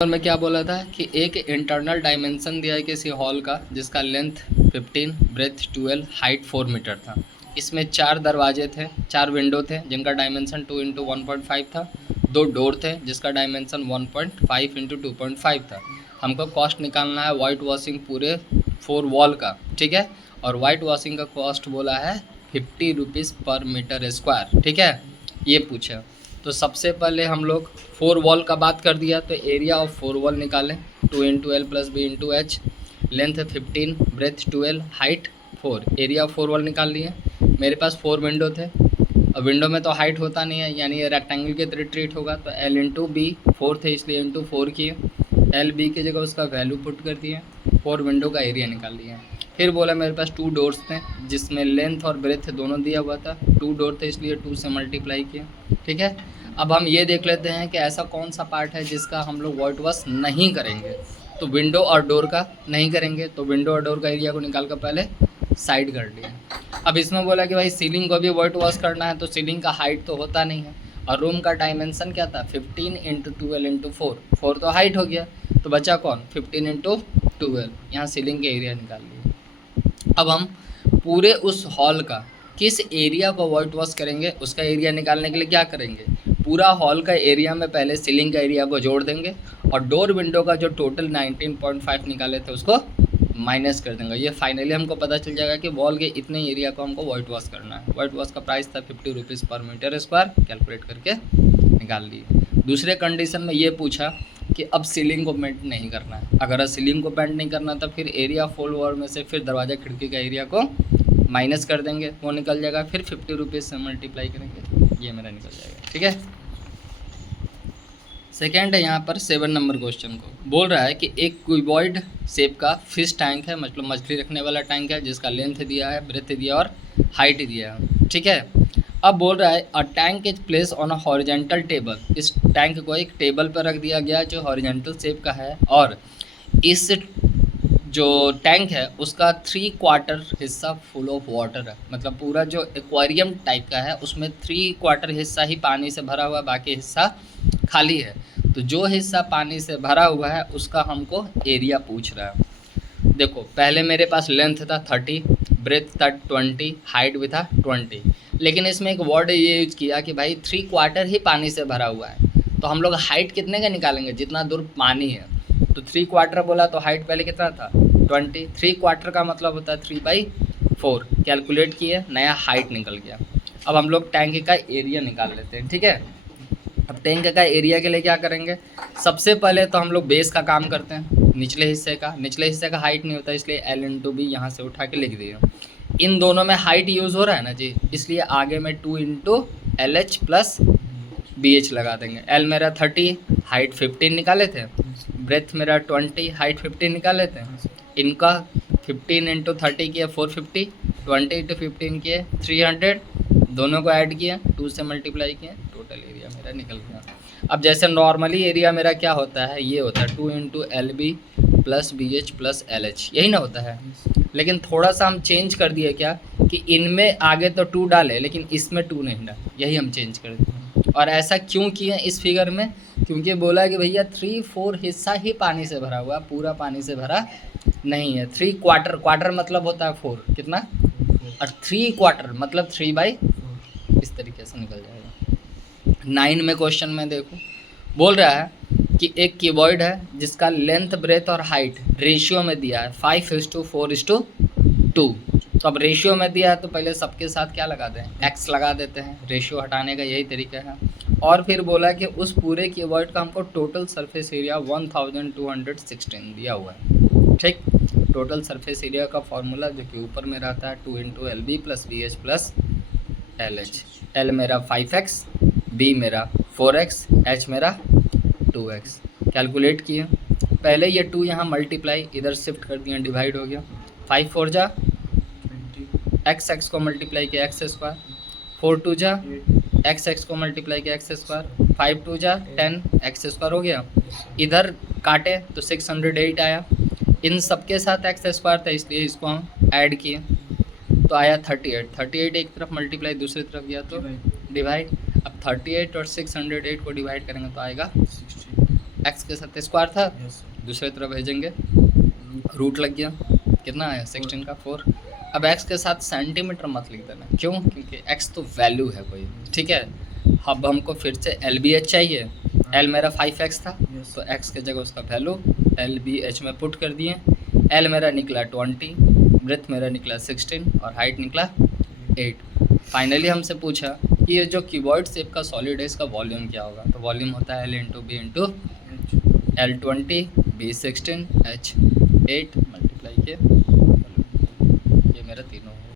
और मैं क्या बोला था कि एक इंटरनल डायमेंशन दिया है किसी हॉल का जिसका लेंथ 15, ब्रेथ 12, हाइट 4 मीटर था। इसमें 4 दरवाजे थे, 4 विंडो थे जिनका डायमेंशन 2 इंटू 1.5 था, 2 डोर थे जिसका डायमेंशन 1.5 इंटू 2.5 था। हमको कॉस्ट निकालना है वाइट वॉशिंग पूरे 4 वॉल का, ठीक है। और वाइट वॉशिंग का कॉस्ट बोला है 50 रुपीज़ पर मीटर स्क्वायर, ठीक है, ये पूछा। तो सबसे पहले हम लोग 4 वॉल का बात कर दिया, तो एरिया ऑफ 4 वॉल निकालें, 2 into L plus B into H, length 15, breadth 12, height 4, area of 4 wall निकाल लिए। मेरे पास 4 विंडो थे, अब विंडो में तो हाइट होता नहीं है, यानी ये रेक्टेंगल के तरह ट्रीट होगा, तो एल इंटू बी, 4 थे इसलिए इंटू 4 किए, एल बी की जगह उसका वैल्यू पुट कर दिए, 4 विंडो का एरिया निकाल लिया। फिर बोला मेरे पास 2 डोर्स थे जिसमें लेंथ और ब्रेथ दोनों दिया हुआ था, 2 डोर थे इसलिए 2 से मल्टीप्लाई किया, ठीक है। अब हम ये देख लेते हैं कि ऐसा कौन सा पार्ट है जिसका हम लोग वाइट वॉश नहीं करेंगे। तो विंडो और डोर का नहीं करेंगे, तो विंडो और डोर का एरिया को निकाल कर पहले साइड कर लिया। अब इसमें बोला कि भाई सीलिंग को भी वाइट वॉश करना है, तो सीलिंग का हाइट तो होता नहीं है, और रूम का डायमेंशन क्या था 15 इंटू 12 इंटू 4, 4 तो हाइट हो गया, तो बचा कौन 15 इंटू 12, यहाँ सीलिंग के एरिया निकाल लिया। अब हम पूरे उस हॉल का किस एरिया को वाइट वॉश करेंगे उसका एरिया निकालने के लिए क्या करेंगे, पूरा हॉल का एरिया में पहले सीलिंग का एरिया को जोड़ देंगे और डोर विंडो का जो टोटल 19.5 निकाले थे उसको माइनस कर देंगे। ये फाइनली हमको पता चल जाएगा कि वॉल के इतने एरिया को हमको वाइट वॉश करना है। वाइट वॉश का प्राइस था 50 रुपीज़ पर मीटर स्क्वायर, कैलकुलेट करके निकाल लिए। दूसरे कंडीशन में ये पूछा कि अब सीलिंग को पेंट नहीं करना है, अगर सीलिंग को पेंट नहीं करना तो फिर एरिया फुल वॉल में से फिर दरवाज़ा खिड़की का एरिया को माइनस कर देंगे, वो निकल जाएगा, फिर 50 रुपीज़ से मल्टीप्लाई करेंगे, ये मेरा निकल जाएगा, ठीक है। सेकेंड है यहाँ पर 7 नंबर क्वेश्चन को बोल रहा है कि एक क्यूबॉइड शेप का फिश टैंक है, मतलब मछली रखने वाला टैंक है, जिसका लेंथ दिया है, ब्रेथ दिया और हाइट दिया है, ठीक है। अब बोल रहा है a tank is place on a horizontal table, इस टैंक को एक टेबल पर रख दिया गया जो हॉरिजेंटल शेप का है, और इस जो टैंक है उसका 3/4 हिस्सा फुल ऑफ वाटर है, मतलब पूरा जो एक्वेरियम टाइप का है उसमें 3/4 हिस्सा ही पानी से भरा हुआ, बाकी हिस्सा खाली है। तो जो हिस्सा पानी से भरा हुआ है उसका हमको एरिया पूछ रहा है। देखो पहले मेरे पास लेंथ था 30, ब्रेथ था 20, हाइट भी था 20, लेकिन इसमें एक वर्ड ये यूज किया कि भाई 3/4 ही पानी से भरा हुआ है, तो हम लोग हाइट कितने का निकालेंगे, जितना दूर पानी है। तो 3/4 बोला तो हाइट पहले कितना था 20, 3/4 का मतलब होता है 3/4, कैलकुलेट किए, नया हाइट निकल गया। अब हम लोग टैंक का एरिया निकाल लेते हैं, ठीक है। अब टैंक का एरिया के लिए क्या करेंगे, सबसे पहले तो हम लोग बेस का काम करते हैं, निचले हिस्से का हाइट नहीं होता, इसलिए एल इंटू बी यहाँ से उठा के लिख दिए। इन दोनों में हाइट यूज़ हो रहा है ना जी, इसलिए आगे में 2 into L H plus B H लगा देंगे। एल मेरा 30, हाइट 15 निकाले थे, ब्रेथ मेरा 20, हाइट 15 निकाले थे, इनका 15 इंटू 30 किया 450, 20 इंटू 15 किए 300, दोनों को ऐड किया 2 से मल्टीप्लाई किए, टोटल एरिया मेरा निकल गया। अब जैसे नॉर्मली एरिया मेरा क्या होता है, ये होता है 2 into L B plus B H plus L H, यही ना होता है, लेकिन थोड़ा सा हम चेंज कर दिए क्या कि इनमें आगे तो 2 डाले लेकिन इसमें 2 नहीं डाले, यही हम चेंज कर दिए। और ऐसा क्यों किए इस फिगर में, क्योंकि बोला कि भैया 3/4 हिस्सा ही पानी से भरा हुआ, पूरा पानी से भरा नहीं है। 3/4 मतलब होता है 4, कितना, और 3/4 मतलब 3/4, इस तरीके से निकल जाएगा। 9 में क्वेश्चन में देखो बोल रहा है कि एक क्यूबॉइड है जिसका लेंथ, ब्रेथ और हाइट रेशियो में दिया है 5:4:2। तो अब रेशियो में दिया है तो पहले सबके साथ क्या लगा दें, एक्स लगा देते हैं, रेशियो हटाने का यही तरीका है। और फिर बोला कि उस पूरे क्यूबॉइड का हमको टोटल सरफेस एरिया 1216 दिया हुआ है, ठीक। टोटल सरफेस एरिया का फॉर्मूला जो कि ऊपर में रहता है 2 into L B plus B H plus L H. L मेरा 5x, बी मेरा 4x, एच मेरा 2x, कैलकुलेट किए, पहले ये 2 यहाँ मल्टीप्लाई इधर शिफ्ट कर दिया, डिवाइड हो गया, 5×4 जा x को मल्टीप्लाई किया x स्क्वायर, 4×2 जा x को मल्टीप्लाई किया x स्क्वायर, 5×2 जा 10 x स्क्वायर हो गया, इधर काटे तो 608 आया, इन सबके साथ x स्क्वायर था इसलिए इसको हम ऐड किए तो आया 38 एक तरफ मल्टीप्लाई दूसरी तरफ गया तो डिवाइड। अब 38 और 608 को डिवाइड करेंगे तो आएगा एक्स के साथ स्क्वायर था, यस सर। दूसरी तरफ भेजेंगे, रूट लग गया, कितना आया 16 का 4। अब एक्स के साथ सेंटीमीटर मत लिख देना, क्यों? क्योंकि एक्स तो वैल्यू है कोई, ठीक है। अब हमको फिर से एल बी एच चाहिए, एल मेरा 5x था, Yes. तो x के जगह उसका वैल्यू एल बी एच में पुट कर दिए। एल मेरा निकला 20, ब्रेथ मेरा निकला 16 और हाइट निकला 8। फाइनली हमसे पूछा कि ये जो क्यूबॉइड शेप का सॉलिड है इसका वॉल्यूम क्या होगा, तो वॉल्यूम होता है L into B into L 20 B 16 H 8 multiply के, ये मेरा तीनों